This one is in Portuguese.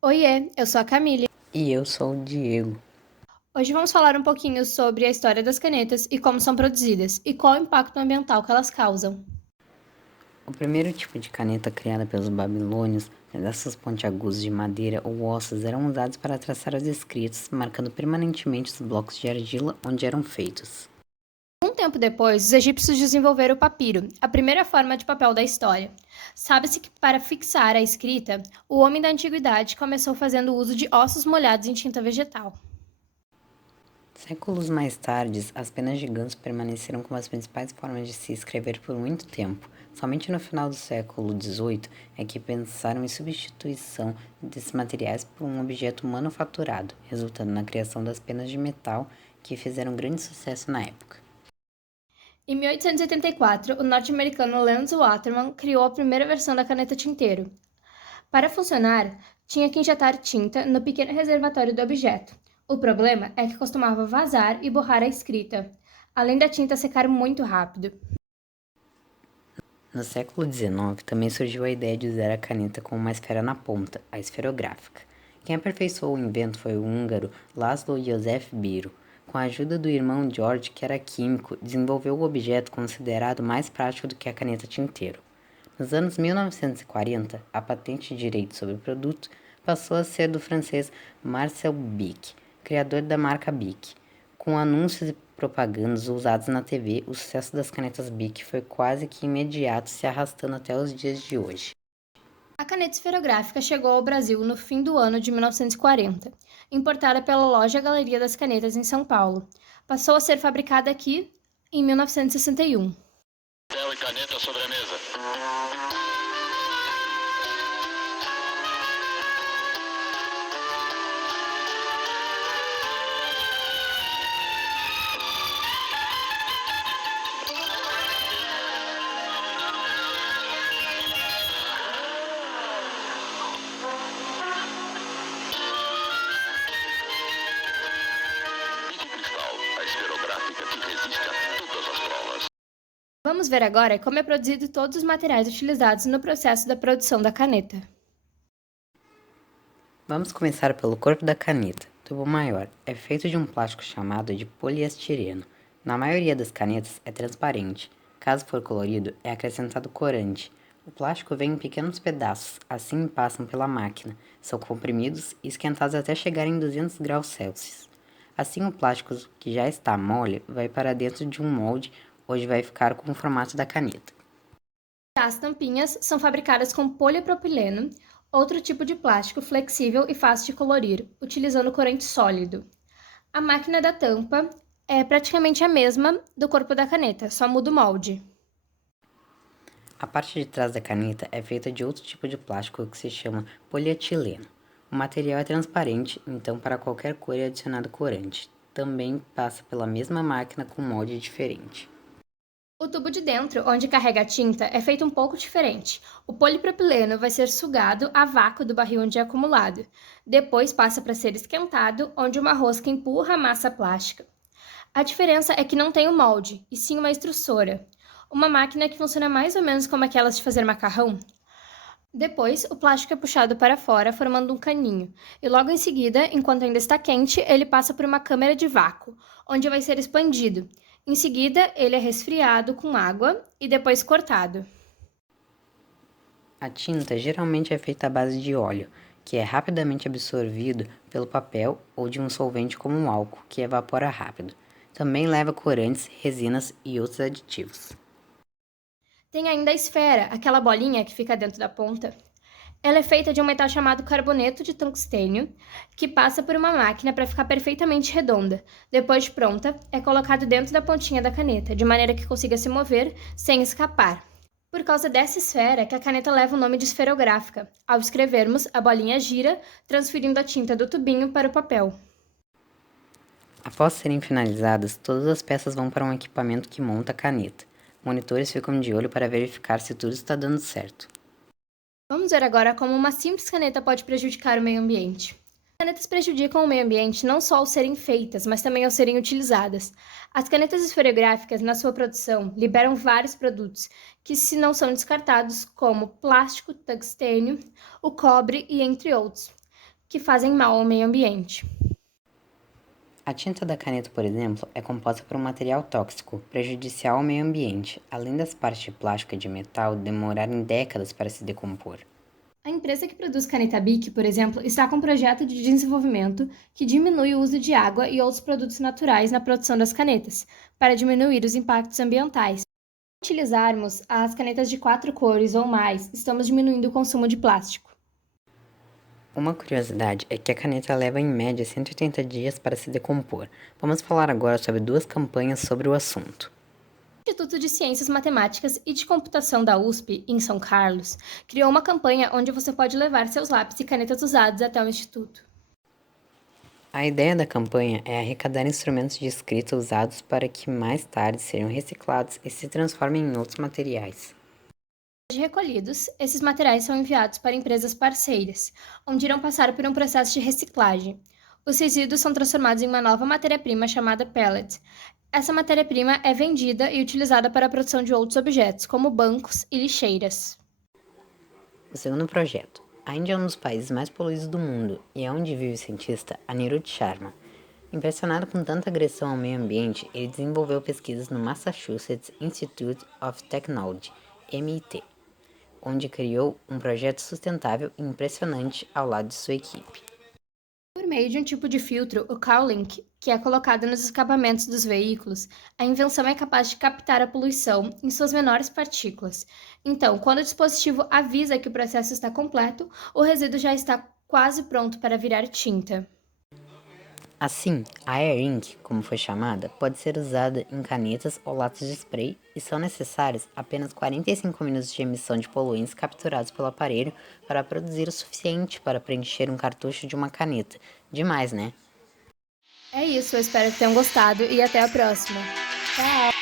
Oiê, eu sou a Camille. E eu sou o Diego. Hoje vamos falar um pouquinho sobre a história das canetas e como são produzidas e qual o impacto ambiental que elas causam. O primeiro tipo de caneta criada pelos babilônios, pedaços pontiagudos de madeira ou ossos, eram usados para traçar os escritos, marcando permanentemente os blocos de argila onde eram feitos. Um tempo depois, os egípcios desenvolveram o papiro, a primeira forma de papel da história. Sabe-se que para fixar a escrita, o homem da antiguidade começou fazendo uso de ossos molhados em tinta vegetal. Séculos mais tarde, as penas gigantes permaneceram como as principais formas de se escrever por muito tempo. Somente no final do século XVIII é que pensaram em substituição desses materiais por um objeto manufaturado, resultando na criação das penas de metal, que fizeram grande sucesso na época. Em 1884, o norte-americano Lance Waterman criou a primeira versão da caneta tinteiro. Para funcionar, tinha que injetar tinta no pequeno reservatório do objeto. O problema é que costumava vazar e borrar a escrita, além da tinta secar muito rápido. No século XIX, também surgiu a ideia de usar a caneta com uma esfera na ponta, a esferográfica. Quem aperfeiçoou o invento foi o húngaro Laszlo Joseph Biro. Com a ajuda do irmão George, que era químico, desenvolveu o objeto considerado mais prático do que a caneta tinteiro. Nos anos 1940, a patente de direito sobre o produto passou a ser do francês Marcel Bic, criador da marca Bic. Com anúncios e propagandas usados na TV, o sucesso das canetas Bic foi quase que imediato, se arrastando até os dias de hoje. A caneta esferográfica chegou ao Brasil no fim do ano de 1940, importada pela loja Galeria das Canetas em São Paulo. Passou a ser fabricada aqui em 1961. Papel e caneta sobre a mesa. Bic Cristal, a esferográfica que resiste a todas as provas. Vamos ver agora como é produzido todos os materiais utilizados no processo da produção da caneta. Vamos começar pelo corpo da caneta. O tubo maior é feito de um plástico chamado de poliestireno. Na maioria das canetas é transparente. Caso for colorido, é acrescentado corante. O plástico vem em pequenos pedaços, assim passam pela máquina. São comprimidos e esquentados até chegar em 200 graus Celsius. Assim, o plástico que já está mole vai para dentro de um molde, onde vai ficar com o formato da caneta. As tampinhas são fabricadas com polipropileno, outro tipo de plástico flexível e fácil de colorir, utilizando corante sólido. A máquina da tampa é praticamente a mesma do corpo da caneta, só muda o molde. A parte de trás da caneta é feita de outro tipo de plástico que se chama polietileno. O material é transparente, então para qualquer cor é adicionado corante. Também passa pela mesma máquina com molde diferente. O tubo de dentro, onde carrega a tinta, é feito um pouco diferente. O polipropileno vai ser sugado a vácuo do barril onde é acumulado. Depois passa para ser esquentado, onde uma rosca empurra a massa plástica. A diferença é que não tem o molde, e sim uma extrusora. Uma máquina que funciona mais ou menos como aquelas de fazer macarrão. Depois, o plástico é puxado para fora, formando um caninho, e logo em seguida, enquanto ainda está quente, ele passa por uma câmara de vácuo, onde vai ser expandido. Em seguida, ele é resfriado com água e depois cortado. A tinta geralmente é feita à base de óleo, que é rapidamente absorvido pelo papel, ou de um solvente como o álcool, que evapora rápido. Também leva corantes, resinas e outros aditivos. Tem ainda a esfera, aquela bolinha que fica dentro da ponta. Ela é feita de um metal chamado carboneto de tungstênio, que passa por uma máquina para ficar perfeitamente redonda. Depois de pronta, é colocado dentro da pontinha da caneta, de maneira que consiga se mover sem escapar. Por causa dessa esfera que a caneta leva o nome de esferográfica. Ao escrevermos, a bolinha gira, transferindo a tinta do tubinho para o papel. Após serem finalizadas, todas as peças vão para um equipamento que monta a caneta. Monitores ficam de olho para verificar se tudo está dando certo. Vamos ver agora como uma simples caneta pode prejudicar o meio ambiente. Canetas prejudicam o meio ambiente não só ao serem feitas, mas também ao serem utilizadas. As canetas esferográficas, na sua produção, liberam vários produtos que, se não são descartados, como plástico, tungstênio, o cobre e entre outros. que fazem mal ao meio ambiente. A tinta da caneta, por exemplo, é composta por um material tóxico, prejudicial ao meio ambiente, além das partes de plástico e de metal demorarem décadas para se decompor. A empresa que produz caneta Bic, por exemplo, está com um projeto de desenvolvimento que diminui o uso de água e outros produtos naturais na produção das canetas, para diminuir os impactos ambientais. Se utilizarmos as canetas de 4 cores ou mais, estamos diminuindo o consumo de plástico. Uma curiosidade é que a caneta leva em média 180 dias para se decompor. Vamos falar agora sobre 2 campanhas sobre o assunto. O Instituto de Ciências Matemáticas e de Computação da USP, em São Carlos, criou uma campanha onde você pode levar seus lápis e canetas usados até o instituto. A ideia da campanha é arrecadar instrumentos de escrita usados para que mais tarde sejam reciclados e se transformem em outros materiais. De recolhidos, esses materiais são enviados para empresas parceiras, onde irão passar por um processo de reciclagem. Os resíduos são transformados em uma nova matéria-prima chamada pellet. Essa matéria-prima é vendida e utilizada para a produção de outros objetos, como bancos e lixeiras. O segundo projeto. A Índia é um dos países mais poluídos do mundo e é onde vive o cientista Anirudh Sharma. Impressionado com tanta agressão ao meio ambiente, ele desenvolveu pesquisas no Massachusetts Institute of Technology, MIT, onde criou um projeto sustentável e impressionante ao lado de sua equipe. Por meio de um tipo de filtro, o Cowlink, que é colocado nos escapamentos dos veículos, a invenção é capaz de captar a poluição em suas menores partículas. Então, quando o dispositivo avisa que o processo está completo, o resíduo já está quase pronto para virar tinta. Assim, a Air Ink, como foi chamada, pode ser usada em canetas ou latas de spray e são necessários apenas 45 minutos de emissão de poluentes capturados pelo aparelho para produzir o suficiente para preencher um cartucho de uma caneta. Demais, né? É isso, eu espero que tenham gostado e até a próxima. Tchau!